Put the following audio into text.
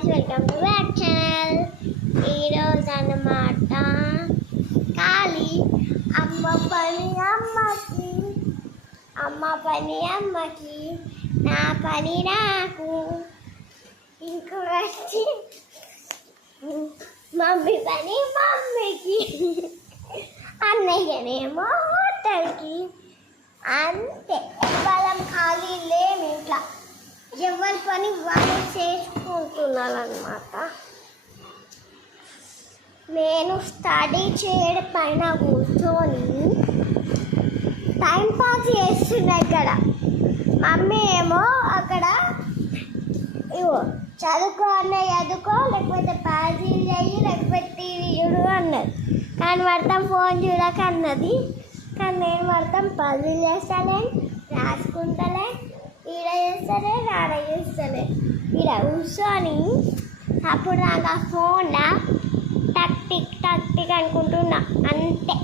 Guys, welcome to back channel. ఈరోజు అన్నమాట ఖాళీ అమ్మ పని అమ్మకి, అమ్మ పని అమ్మకి, నా పని నాకు, ఇంకొకటి మమ్మీ పని మమ్మీకి, అన్నయ్యనేమో హోటల్కి. అంతే, వాళ్ళం ఖాళీ లేము ఇంట్లో, ఎవరి పని వాళ్ళు చేసుకుంటున్నారన్నమాట. నేను స్టడీ చేయడం పైన కూర్చొని టైం పాస్ చేస్తున్నా. ఇక్కడ మమ్మీ ఏమో అక్కడ ఇవో చదువుకో అన్నయ్య, చదువుకో, లేకపోతే పాజీలు చెయ్యి, లేకపోతే టీవీ చూడు అన్నది. కానీ మొత్తం ఫోన్ చూడక అన్నది. కానీ నేను మొత్తం పజిల్ చేస్తానే, రాసుకుంటలే, ఈడ చేస్తలే, ఆడ చేస్తలే, ఈడ కూర్చొని అప్పుడు నాకు ఆ ఫోన్లో టక్ టిక్ అనుకుంటున్నా. అంతే.